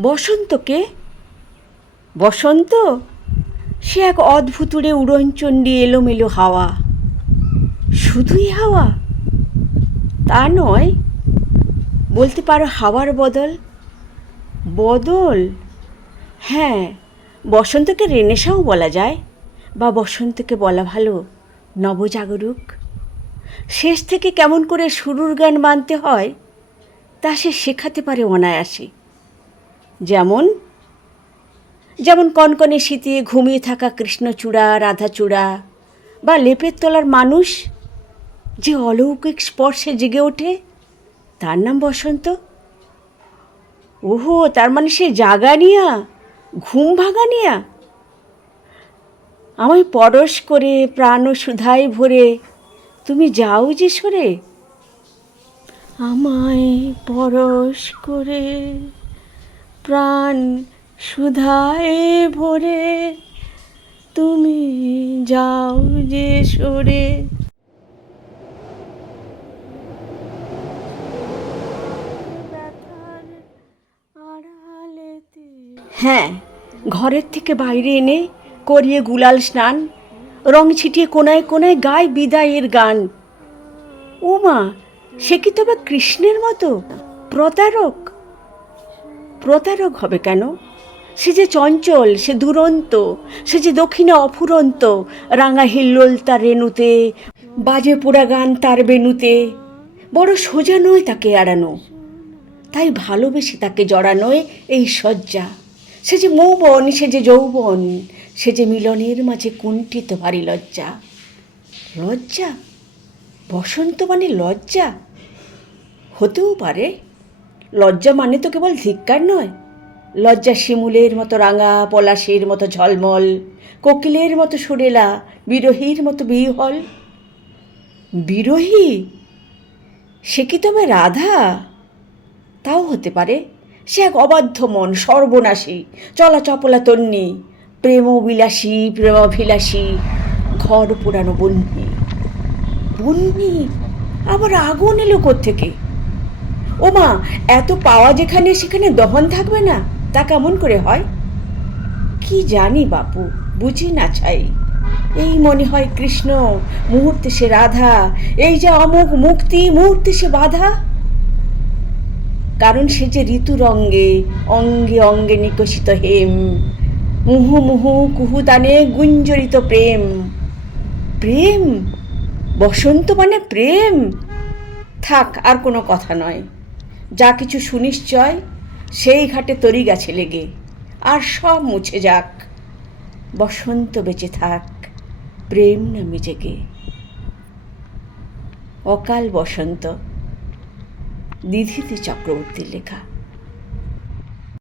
বসন্তকে? বসন্ত? সে এক অদ্ভুতুরে উড়নচণ্ডী এলোমেলো হাওয়া। শুধুই হাওয়া? তা নয়, বলতে পারো হাওয়ার বদল। বদল? হ্যাঁ বসন্তকে রেনেসাও বলা যায়, বা বসন্তকে বলা ভালো নবজাগরুক। শেষ থেকে কেমন করে শুরুর গান মানতে হয়, তা সে শেখাতে পারে অনায়াসে। যেমন? যেমন কনকনে শীতে ঘুমিয়ে থাকা কৃষ্ণচূড়া, রাধাচূড়া বা লেপের তলার মানুষ যে অলৌকিক স্পর্শে জেগে ওঠে, তার নাম বসন্ত। ওহো, তার মানে সে জাগানিয়া, ঘুম ভাগানিয়া আমায় পরশ করে, প্রাণ সুধায় ভরে, তুমি যাও যে সরে। আমায় পরশ করে। প্রাণ সুধায় ভরে, তুমি যাও যে সরে। হ্যাঁ ঘরের থেকে বাইরে এনে করিয়ে গুলাল স্নান, রং ছিটিয়ে কোনায় কোনায় গায় বিদায়ের গান। ও মা সে কি তবে কৃষ্ণের মতো? প্রতারক? প্রতারক হবে কেন? সে যে চঞ্চল, সে দুরন্ত, সে যে দক্ষিণে অফুরন্ত, রাঙা হিল্লোল তার রেণুতে, বাজে পোড়া গান তার বেনুতে বড় সোজা নয় তাকে এড়ানো। তাই ভালোবেসে তাকে জড়ানোয় এই শয্যা। সে যে মৌবন, সে যে যৌবন, সে যে মিলনের মাঝে কুণ্ঠিত ভারী লজ্জা। লজ্জা? বসন্ত মানে লজ্জা? হতেও পারে। লজ্জা মানে তো কেবল ধিক্কার নয়। লজ্জা শিমুলের মতো রাঙা, পলাশের মতো ঝলমল, কোকিলের মতো সুরেলা, বিরহীর মতো বিহল। বিরহী? সে কি তবে রাধা? তাও হতে পারে। সে এক অবাধ্য মন, সর্বনাশী চলা চপলা তন্নি, প্রেমবিলাসী, প্রেমাভিলাষী, ঘর পুরানো বন্যি। বন্যি? আবার আগুন এলো থেকে ও মা এত পাওয়া যেখানে সেখানে দহন থাকবে না, তা কেমন করে হয়? কি জানি বাপু, বুঝি না ছাই। এই মনে হয় কৃষ্ণ, মুহূর্তে সে রাধা, এই যে অমুক মুক্তি, মুহূর্তে সে বাধা। কারণ সে যে ঋতুরঙ্গে অঙ্গে অঙ্গে নিকশিত হেম, মুহু মুহু কুহুদানে গুঞ্জরিত প্রেম। প্রেম? বসন্ত মানে প্রেম? থাক, আর কোনো কথা নয়। যা কিছু সুনিশ্চয়, সেই ঘাটে তরি গেছে লেগে। আর সব মুছে যাক। বসন্ত বেঁচে থাক, প্রেম নামে জেগে। অকাল বসন্ত, দিধিতে চক্রবর্তীর লেখা।